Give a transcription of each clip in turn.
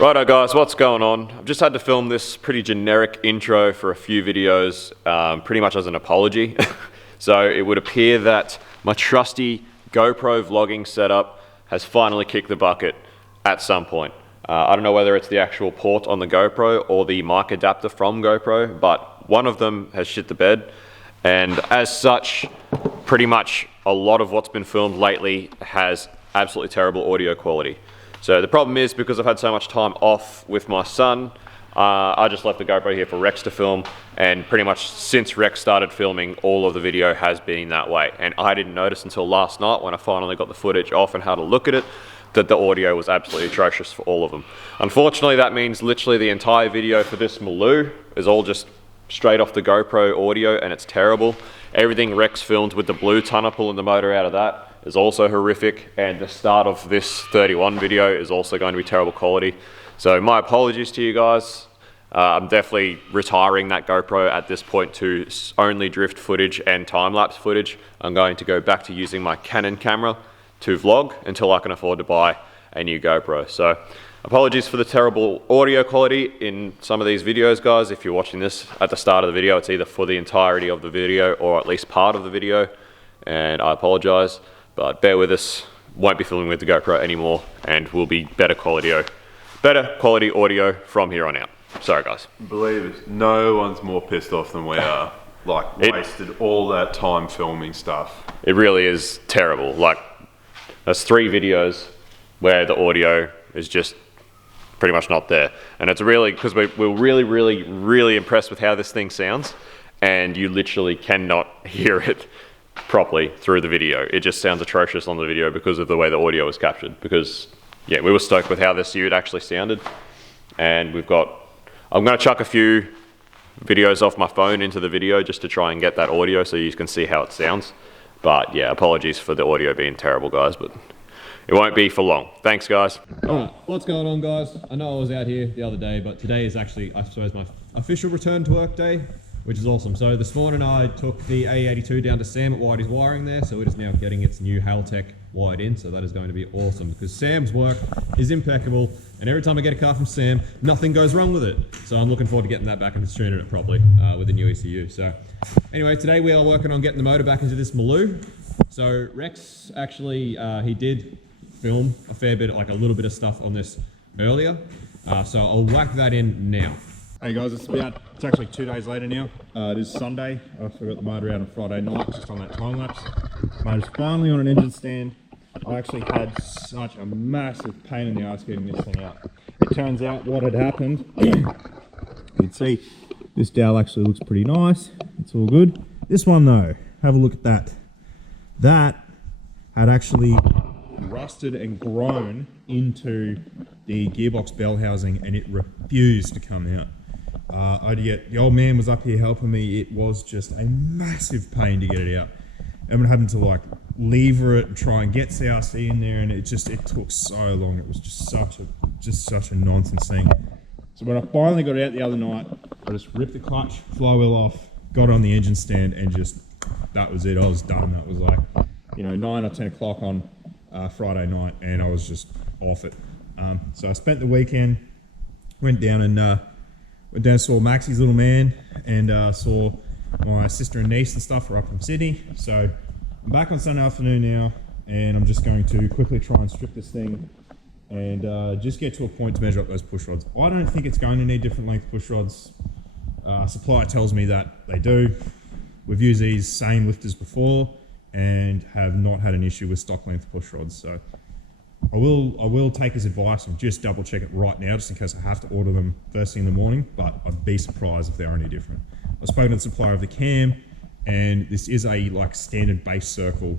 Righto guys, what's going on? I've just had to film this pretty generic intro for a few videos, pretty much as an apology. So it would appear that my trusty GoPro vlogging setup has finally kicked the bucket at some point. I don't know whether it's the actual port on the GoPro or the mic adapter from GoPro, but one of them has shit the bed. And as such, pretty much a lot of what's been filmed lately has absolutely terrible audio quality. So the problem is, because I've had so much time off with my son, I just left the GoPro here for Rex to film, and pretty much since Rex started filming, all of the video has been that way. And I didn't notice until last night when I finally got the footage off and had a look at it, that the audio was absolutely atrocious for all of them. Unfortunately, that means literally the entire video for this Maloo is all just straight off the GoPro audio, and it's terrible. Everything Rex filmed with the blue tunnel pulling the motor out of that is also horrific, and the start of this 31 video is also going to be terrible quality. So my apologies to you guys. I'm definitely retiring that GoPro at this point to only drift footage and time-lapse footage. I'm going to go back to using my Canon camera to vlog until I can afford to buy a new GoPro. So apologies for the terrible audio quality in some of these videos, guys. If you're watching this at the start of the video, it's either for the entirety of the video or at least part of the video, and I apologize, but bear with us. Won't be filming with the GoPro anymore, and will be better quality audio from here on out. Sorry guys. Believe it, no one's more pissed off than we are. Like, wasted all that time filming stuff. It really is terrible. Like, there's 3 videos where the audio is just pretty much not there. And it's really, because we're really impressed with how this thing sounds, and you literally cannot hear it properly through the video. It just sounds atrocious on the video because of the way the audio was captured. Because, yeah, we were stoked with how this unit actually sounded. And I'm going to chuck a few videos off my phone into the video just to try and get that audio so you can see how it sounds. But yeah, apologies for the audio being terrible, guys, but it won't be for long. Thanks, guys. Alright, what's going on, guys? I know I was out here the other day, but today is actually, I suppose, my official return to work day, which is awesome. So this morning I took the A82 down to Sam at Whitey's Wiring there, so it is now getting its new Haltech wired in, so that is going to be awesome because Sam's work is impeccable, and every time I get a car from Sam, nothing goes wrong with it. So I'm looking forward to getting that back and tuning it properly with the new ECU. So anyway, today we are working on getting the motor back into this Maloo. So Rex actually, he did film a fair bit, like a little bit of stuff on this earlier. So I'll whack that in now. Hey guys, it's actually 2 days later now. It is Sunday. I forgot the motor out on Friday night, just on that time lapse. Motor's finally on an engine stand. I actually had such a massive pain in the ass getting this thing out. It turns out what had happened, you can see this dowel actually looks pretty nice. It's all good. This one though, have a look at that. That had actually rusted and grown into the gearbox bell housing, and it refused to come out. The old man was up here helping me. It was just a massive pain to get it out. I'm having to like lever it and try and get CRC in there, and it took so long. It was just such a nonsense thing. So when I finally got it out the other night, I just ripped the clutch, flywheel off, got on the engine stand, and just, that was it. I was done. That was like, 9 or 10 o'clock on Friday night, and I was just off it. So I spent the weekend, went down and saw Maxie's little man, and saw my sister and niece and stuff are up from Sydney. So I'm back on Sunday afternoon now, and I'm just going to quickly try and strip this thing and just get to a point to measure up those push rods. I don't think it's going to need different length push rods. Supplier tells me that they do. We've used these same lifters before and have not had an issue with stock length push rods. So I will take his advice and just double check it right now, just in case I have to order them first thing in the morning, but I'd be surprised if they're any different. I've spoken to the supplier of the cam, and this is a like standard base circle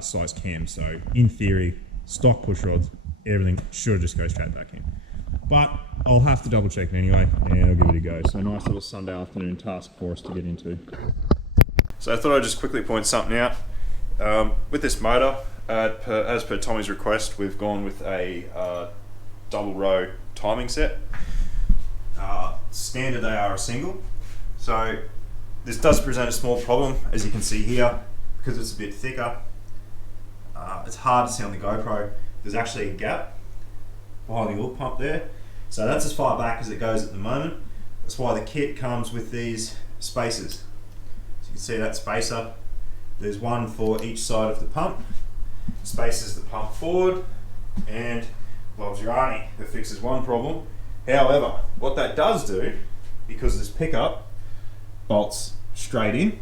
size cam. So in theory, stock push rods, everything should just go straight back in. But I'll have to double check it anyway, and I'll give it a go. So nice little Sunday afternoon task for us to get into. So I thought I'd just quickly point something out. With this motor, as per Tommy's request, we've gone with a double row timing set. Standard they are a single. So this does present a small problem, as you can see here, because it's a bit thicker. It's hard to see on the GoPro. There's actually a gap behind the oil pump there. So that's as far back as it goes at the moment. That's why the kit comes with these spacers. So you can see that spacer. There's one for each side of the pump. Spaces the pump forward, and Bob's your auntie. That fixes one problem. However, what that does do, because this pickup bolts straight in,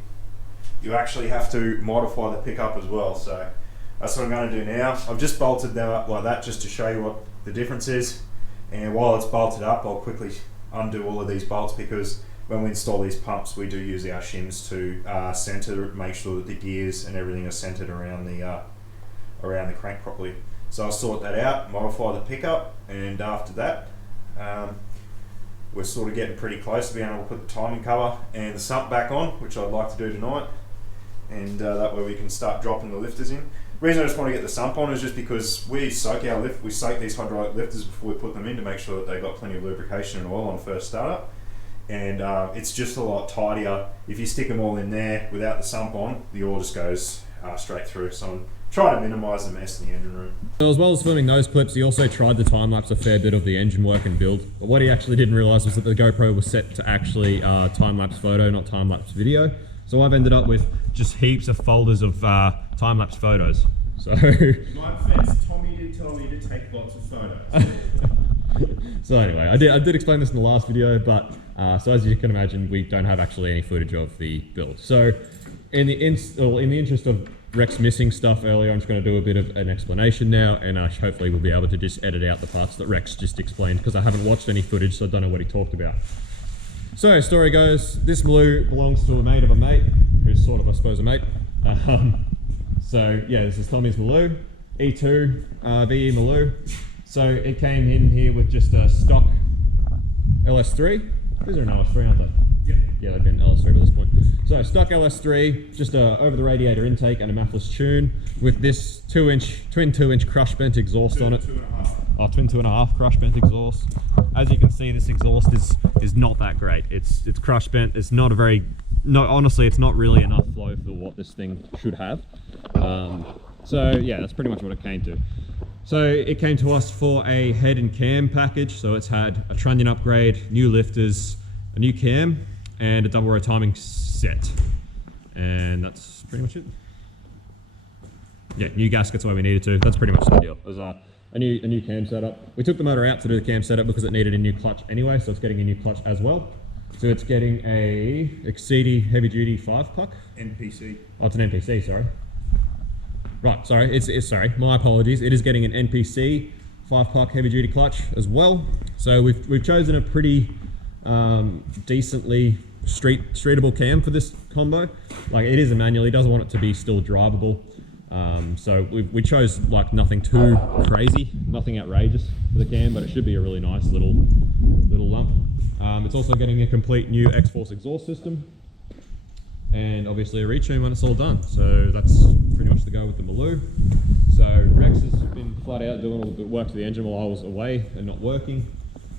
you actually have to modify the pickup as well. So that's what I'm going to do now. I've just bolted them up like that just to show you what the difference is. And while it's bolted up, I'll quickly undo all of these bolts, because when we install these pumps, we do use our shims to center, make sure that the gears and everything are centered around the crank properly. So I'll sort that out, modify the pickup, and after that, we're sort of getting pretty close to being able to put the timing cover and the sump back on, which I'd like to do tonight. And that way we can start dropping the lifters in. The reason I just want to get the sump on is just because we soak these hydraulic lifters before we put them in to make sure that they've got plenty of lubrication and oil on first startup. And it's just a lot tidier. If you stick them all in there without the sump on, the oil just goes straight through. So I'm trying to minimise the mess in the engine room. So as well as filming those clips, he also tried to time-lapse a fair bit of the engine work and build. But what he actually didn't realise was that the GoPro was set to actually time-lapse photo, not time-lapse video. So I've ended up with just heaps of folders of time-lapse photos. So In my defense, Tommy did tell me to take lots of photos. So anyway, I did explain this in the last video, but so as you can imagine, we don't have actually any footage of the build. So in the interest of Rex missing stuff earlier, I'm just going to do a bit of an explanation now, and hopefully we'll be able to just edit out the parts that Rex just explained, because I haven't watched any footage, so I don't know what he talked about. So story goes, this Maloo belongs to a mate of a mate, who's sort of, I suppose, a mate. So yeah, this is Tommy's Maloo, E2 VE Maloo. So it came in here with just a stock LS3. These are an LS3, aren't they? Yeah, they've been LS3 by this point. So stock LS3, just over the radiator intake and a mathless tune with this twin 2-inch crush bent exhaust on it. 2.5. Twin 2.5 crush bent exhaust. As you can see, this exhaust is not that great. It's crush bent. It's not a very, honestly, it's not really enough flow for what this thing should have. So yeah, that's pretty much what it came to. So it came to us for a head and cam package. So it's had a trunnion upgrade, new lifters, a new cam, and a double row timing set. And that's pretty much it. Yeah, new gaskets where we needed to. That's pretty much the deal. It was a new cam setup. We took the motor out to do the cam setup because it needed a new clutch anyway, so it's getting a new clutch as well. So it's getting a Exceedy heavy duty 5-puck. NPC. Oh, it's an NPC, sorry. Right, sorry, sorry, my apologies. It is getting an NPC 5-puck heavy duty clutch as well. So we've chosen a pretty decently streetable cam for this combo. Like, it is a manual, he doesn't want it to be still drivable. So we chose like nothing too crazy, nothing outrageous for the cam, but it should be a really nice little lump. It's also getting a complete new X-Force exhaust system, and obviously a retune when it's all done. So that's pretty much the go with the Maloo. So Rex has been flat out doing all the work to the engine while I was away and not working.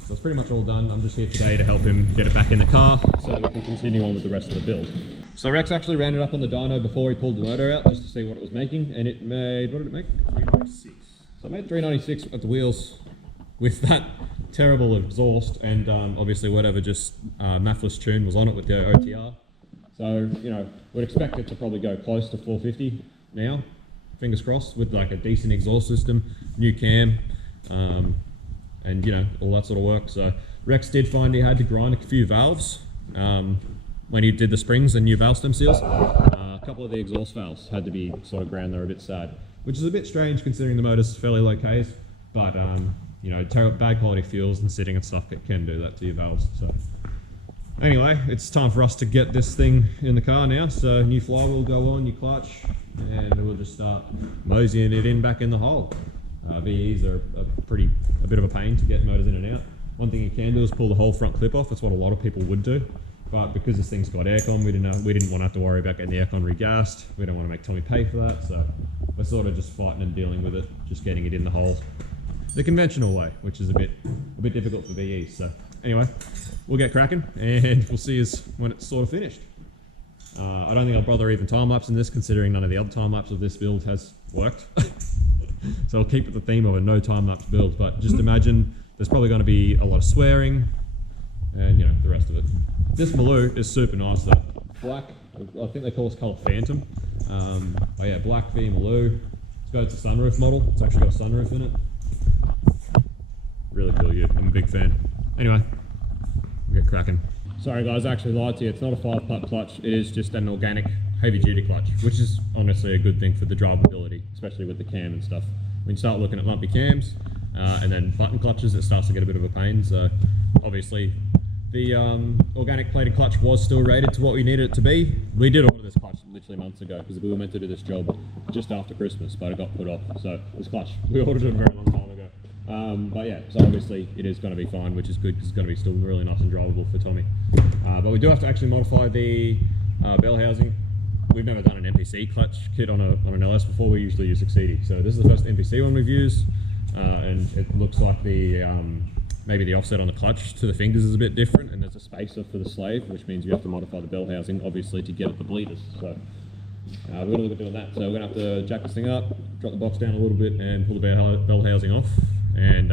So it's pretty much all done. I'm just here today to help him get it back in the car so that we can continue on with the rest of the build. So Rex actually ran it up on the dyno before he pulled the motor out just to see what it was making, and it made, what did it make? 396. So it made 396 at the wheels with that terrible exhaust, and obviously whatever just mathless tune was on it with the OTR. So, you know, we'd expect it to probably go close to 450 now, fingers crossed, with like a decent exhaust system, new cam, and you know, all that sort of work. So Rex did find he had to grind a few valves when he did the springs and new valve stem seals. A couple of the exhaust valves had to be sort of ground. They're a bit sad, which is a bit strange considering the motor's fairly low Ks, but you know, bad quality fuels and sitting and stuff can do that to your valves. So anyway, it's time for us to get this thing in the car now. So new flywheel will go on, new clutch, and we'll just start moseying it in back in the hole. VEs are a bit of a pain to get motors in and out. One thing you can do is pull the whole front clip off. That's what a lot of people would do. But because this thing's got aircon, we didn't want to have to worry about getting the aircon regassed. We don't want to make Tommy pay for that, so we're sort of just fighting and dealing with it, just getting it in the hole the conventional way, which is a bit difficult for VEs. So anyway, we'll get cracking and we'll see us when it's sort of finished. I don't think I'll bother even time-lapsing this, considering none of the other time-lapse of this build has worked. So I'll keep with the theme of a no time-lapse build, but just imagine there's probably going to be a lot of swearing and, you know, the rest of it. This Maloo is super nice though. Black, I think they call this colour Phantom. But yeah, black V Maloo. It's a sunroof model. It's actually got a sunroof in it. Really cool, yeah. I'm a big fan. Anyway, we'll get cracking. Sorry guys, I actually lied to you. It's not a 5-putt clutch. It is just an organic heavy-duty clutch, which is honestly a good thing for the drivability, especially with the cam and stuff. When you start looking at lumpy cams and then button clutches, it starts to get a bit of a pain. So obviously, the organic plated clutch was still rated to what we needed it to be. We did order this clutch literally months ago because we were meant to do this job just after Christmas, but it got put off. So this clutch, we ordered it a very long time ago. But yeah, so obviously it is going to be fine, which is good because it's going to be still really nice and drivable for Tommy. But we do have to actually modify the bell housing. We've never done an NPC clutch kit on an LS before. We usually use Succeedi. So this is the first NPC one we've used, and it looks like the maybe the offset on the clutch to the fingers is a bit different, and there's a spacer for the slave, which means you have to modify the bell housing, obviously, to get at the bleeders. So we're going to look at doing that. So we're going to have to jack this thing up, drop the box down a little bit, and pull the bell housing off, and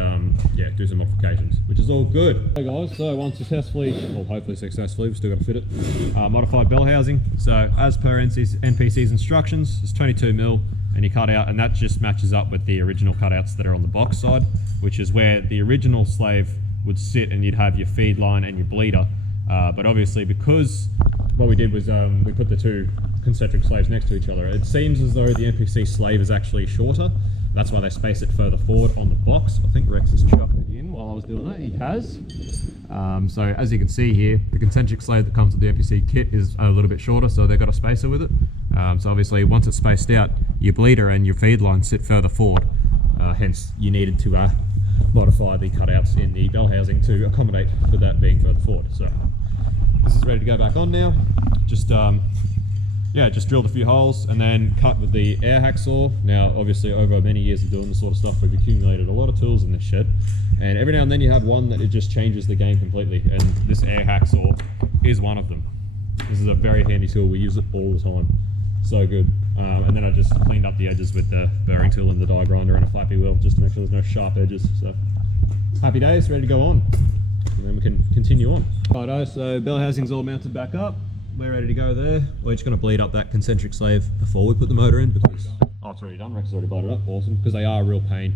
yeah, do some modifications, which is all good. Hey guys, so once successfully, well hopefully successfully, we've still got to fit it, modified bell housing. So as per NPC's instructions, it's 22mm, and you cut out, and that just matches up with the original cutouts that are on the box side, which is where the original slave would sit, and you'd have your feed line and your bleeder. But obviously, because what we did was we put the two concentric slaves next to each other, it seems as though the NPC slave is actually shorter. That's why they space it further forward on the box. I think Rex has chucked it in while I was doing that. He has. So as you can see here, the concentric slave that comes with the NPC kit is a little bit shorter, so they've got a spacer with it. So obviously, once it's spaced out, your bleeder and your feed line sit further forward. Hence, you needed to modify the cutouts in the bell housing to accommodate for that being further forward. So this is ready to go back on now. Just yeah, just drilled a few holes and then cut with the air hacksaw. Now, obviously, over many years of doing this sort of stuff, we've accumulated a lot of tools in this shed. And every now and then you have one that it just changes the game completely. And this air hacksaw is one of them. This is a very handy tool. We use it all the time. So good. And then I just cleaned up the edges with the burring tool and the die grinder and a flappy wheel just to make sure there's no sharp edges. So happy days, ready to go on. And then we can continue on. Righto, so bell housing's all mounted back up. We're ready to go there. We're just going to bleed up that concentric slave before we put the motor in because it's already done. Rex has already bled it up. Awesome, because they are a real pain.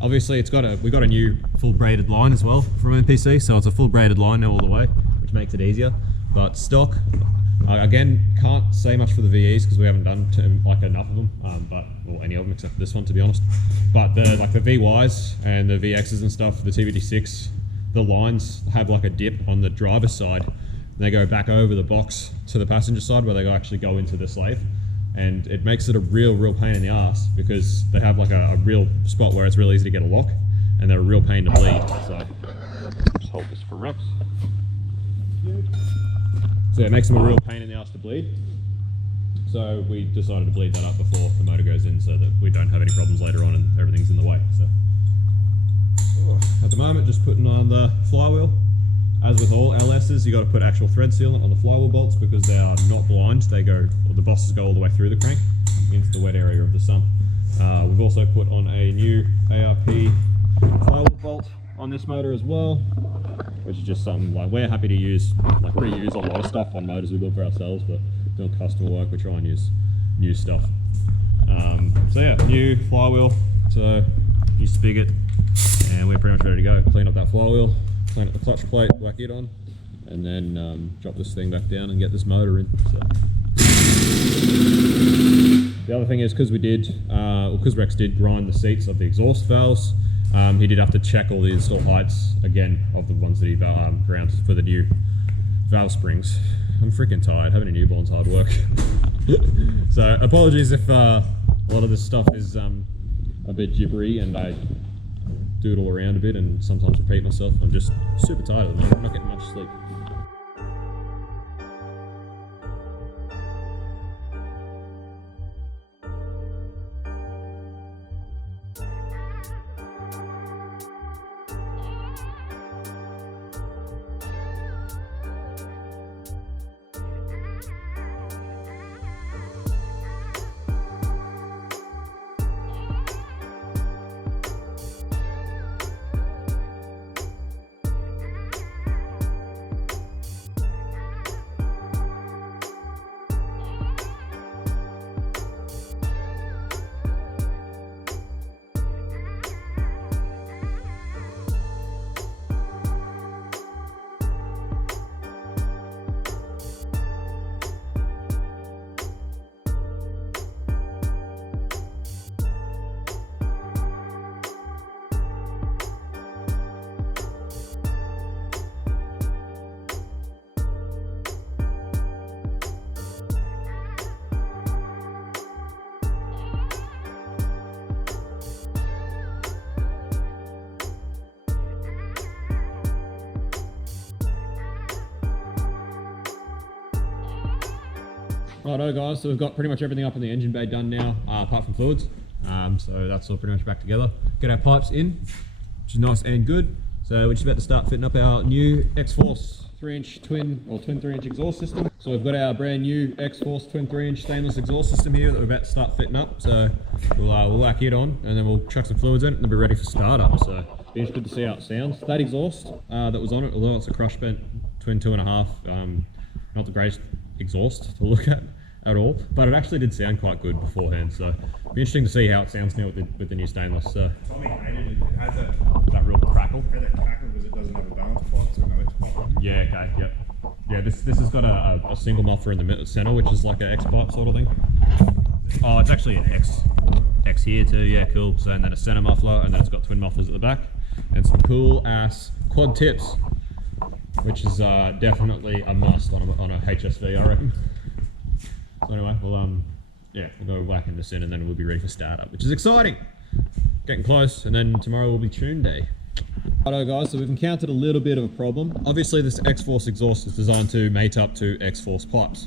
Obviously, we got a new full braided line as well from NPC, so it's a full braided line now all the way, which makes it easier. But stock, again, can't say much for the VEs because we haven't done enough of them, well, any of them except for this one, to be honest. But the VYs and the VXs and stuff, the TVD6, the lines have like a dip on the driver's side. They go back over the box to the passenger side where they actually go into the slave, and it makes it a real pain in the ass because they have like a real spot where it's real easy to get a lock, and they're a real pain to bleed. So just hold this for Rex. So it makes them a real pain in the ass to bleed. So we decided to bleed that up before the motor goes in so that we don't have any problems later on and everything's in the way. So at the moment, just putting on the flywheel. As with all LSs, you got to put actual thread sealant on the flywheel bolts because they are not blind. They go, or the bosses go all the way through the crank into the wet area of the sump. We've also put on a new ARP flywheel bolt on this motor as well, which is just something like we're happy to use, like reuse a lot of stuff on motors we build for ourselves, but doing customer work, we try and use new stuff. So yeah, new flywheel, so new spigot, and we're pretty much ready to go. Clean up that flywheel, clean up the clutch plate, whack it on, and then drop this thing back down and get this motor in. So. The other thing is because Rex did grind the seats of the exhaust valves, he did have to check all the install heights again of the ones that he ground for the new valve springs. I'm freaking tired. Having a newborn's hard work. So apologies if a lot of this stuff is a bit gibbery and I doodle around a bit and sometimes repeat myself. I'm just super tired at the moment. I'm not getting much sleep. Righto guys, so we've got pretty much everything up in the engine bay done now, apart from fluids. So that's all pretty much back together. Get our pipes in, which is nice and good. So we're just about to start fitting up our new X-Force 3-inch twin 3-inch exhaust system. So we've got our brand new X-Force twin 3-inch stainless exhaust system here that we're about to start fitting up. So we'll whack it on and then we'll chuck some fluids in it and we'll be ready for startup. So be interested to see how it sounds. That exhaust that was on it, although it's a crush bent twin 2.5, not the greatest exhaust to look at all, but it actually did sound quite good beforehand. So it'll be interesting to see how it sounds now with the new stainless. So Tommy hated it. It has that real crackle. because it doesn't have a balance plug, so no X-pipe. Yeah, okay, yep. Yeah, this has got a single muffler in the center, which is like an X-pipe sort of thing. Oh, it's actually an X here too, yeah, cool. So, and then a center muffler, and then it's got twin mufflers at the back, and some cool ass quad tips, which is definitely a must on a HSV, I reckon. So anyway, we'll go whacking this in, and then we'll be ready for startup, which is exciting. Getting close, and then tomorrow will be tune day. Righto guys, so we've encountered a little bit of a problem. Obviously this X-Force exhaust is designed to mate up to X-Force pipes.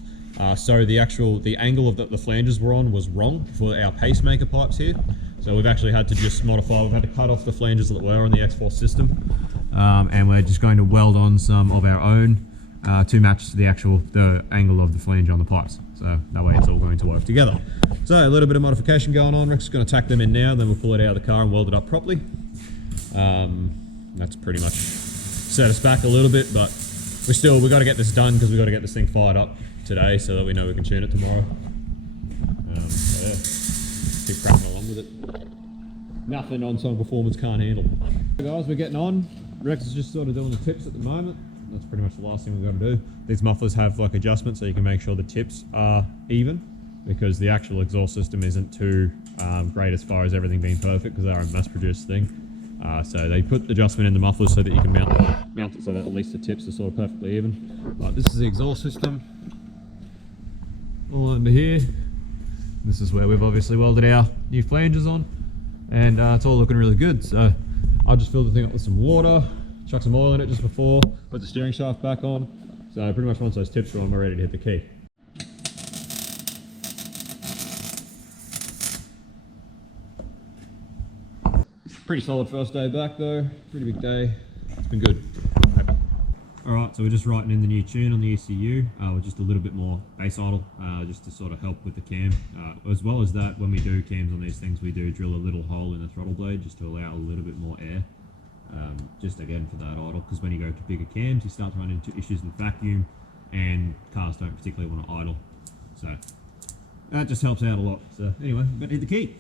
So the angle of the flanges we're on was wrong for our pacemaker pipes here. So we've actually had to just modify, we've had to cut off the flanges that were on the X-Force system. And we're just going to weld on some of our own to match the angle of the flange on the pipes. So that way it's all going to work together. So a little bit of modification going on. Rick's going to tack them in now, then we'll pull it out of the car and weld it up properly. That's pretty much set us back a little bit, but we've got to get this done because we've got to get this thing fired up today so that we know we can tune it tomorrow. So yeah, keep cracking along with it. Nothing on-song performance can't handle. So guys, we're getting on. Rex is just sort of doing the tips at the moment. That's pretty much the last thing we've got to do. These mufflers have like adjustments so you can make sure the tips are even, because the actual exhaust system isn't too great as far as everything being perfect, because they're a mass-produced thing. So they put adjustment in the mufflers so that you can mount it so that at least the tips are sort of perfectly even. But this is the exhaust system, all under here. This is where we've obviously welded our new flanges on, and it's all looking really good. So I just filled the thing up with some water, chuck some oil in it just before, put the steering shaft back on. So pretty much once those tips are on, we're ready to hit the key. Pretty solid first day back though, pretty big day. It's been good. Alright, so we're just writing in the new tune on the ECU with just a little bit more bass idle, just to sort of help with the cam. As well as that, when we do cams on these things, we do drill a little hole in the throttle blade just to allow a little bit more air. Just again for that idle, because when you go to bigger cams, you start to run into issues with vacuum, and cars don't particularly want to idle. So that just helps out a lot. So anyway, we're going to hit the key.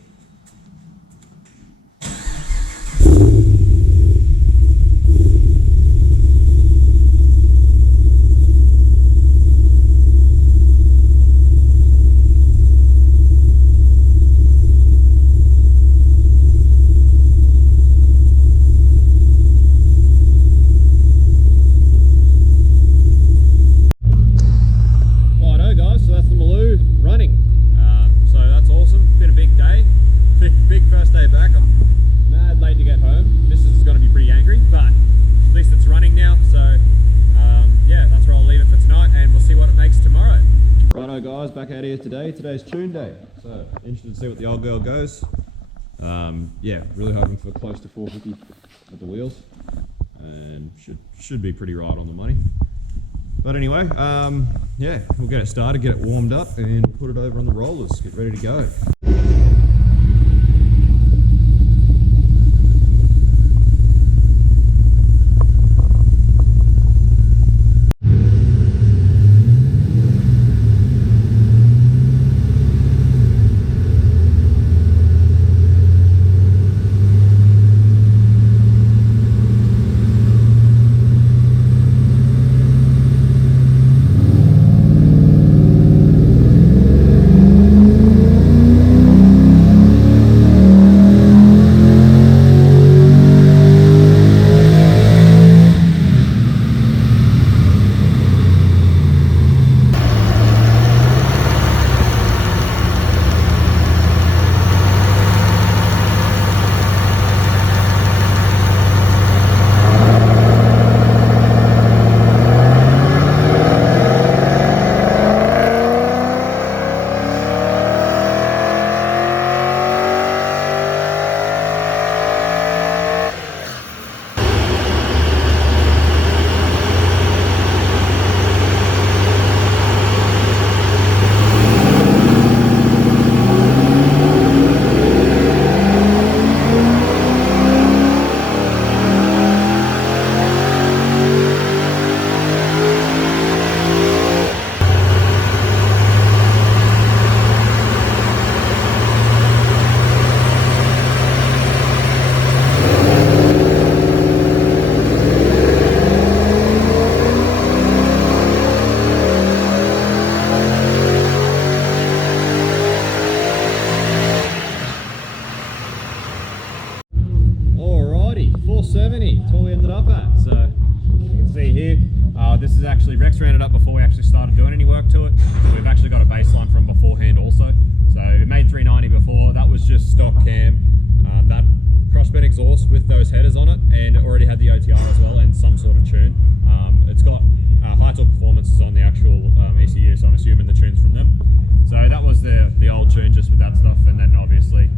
Guys, back out here today. Today's tune day, so interested to see what the old girl goes. Yeah, really hoping for close to 450 at the wheels, and should be pretty right on the money. But anyway, yeah, we'll get it started, get it warmed up, and put it over on the rollers. Get ready to go. up at. So you can see here, this is actually, Rex ran it up before we actually started doing any work to it. So we've actually got a baseline from beforehand also. So it made 390 before, that was just stock cam. That crossbed exhaust with those headers on it, and it already had the OTR as well and some sort of tune. It's got high torque performances on the actual ECU, so I'm assuming the tune's from them. So that was the old tune just with that stuff, and then obviously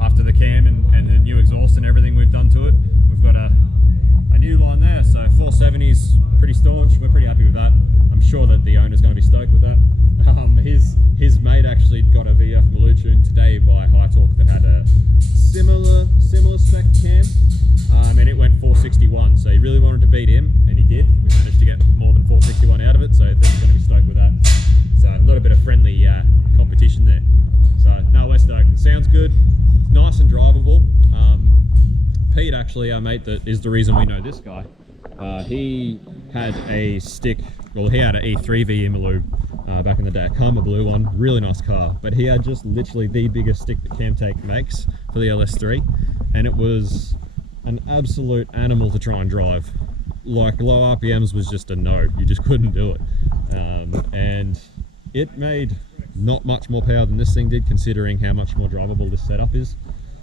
after the cam and the new exhaust and everything we've done to it, we've got a new line there. So 470's pretty staunch, we're pretty happy with that. I'm sure that the owner's going to be stoked with that. His mate actually got a VF MALOO tune today by High Torque that had a similar spec cam, and it went 461. So he really wanted to beat him, and he did. We managed to get more than 461 out of it, so I think he's going to be stoked with that. So a little bit of friendly competition there. So no, we're stoked. It sounds good. It's nice and drivable. Pete, actually, our mate that is the reason we know this guy, he had a stick, well, he had an E3 VE MALOO back in the day, a Karma blue one, really nice car, but he had just literally the biggest stick that Camtake makes for the LS3, and it was an absolute animal to try and drive. Like, low RPMs was just a no, you just couldn't do it. And it made not much more power than this thing did, considering how much more drivable this setup is.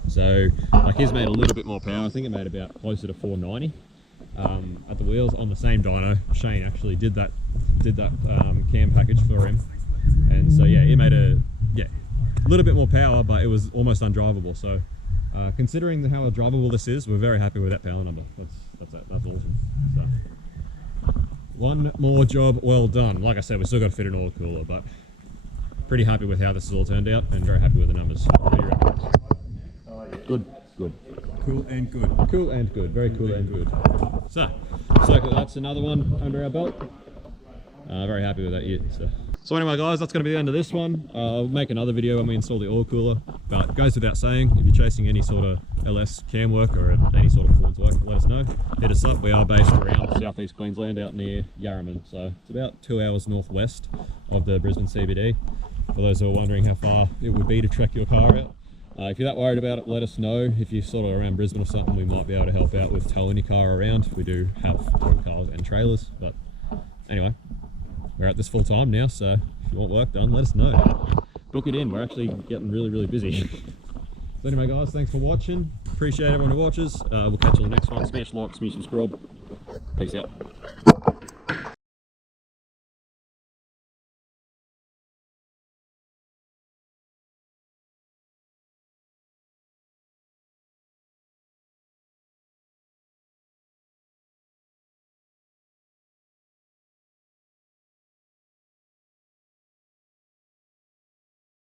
So like, his made a little bit more power. I think it made about closer to 490 at the wheels on the same dyno. Shane actually did that cam package for him, and so yeah, it made a little bit more power, but it was almost undrivable. So considering how drivable this is, we're very happy with that power number. That's awesome. So one more job well done. Like I said, we still got to fit an oil cooler, but pretty happy with how this has all turned out, and very happy with the numbers. What do you reckon? Good. Cool and good. Cool and good. Very cool and good. So that's another one under our belt. Very happy with that year. So anyway, guys, that's going to be the end of this one. I'll make another video when we install the oil cooler. But it goes without saying, if you're chasing any sort of LS cam work or any sort of performance work, let us know. Hit us up. We are based around southeast Queensland, out near Yarraman. So it's about 2 hours northwest of the Brisbane CBD. For those who are wondering how far it would be to trek your car out. If you're that worried about it, let us know. If you're sort of around Brisbane or something, we might be able to help out with towing your car around. We do have tow cars and trailers, but anyway, we're at this full time now, so if you want work done, let us know. Book it in. We're actually getting really busy. So anyway, guys, thanks for watching. Appreciate everyone who watches. We'll catch you on the next one. Smash like, smash subscribe. Peace out.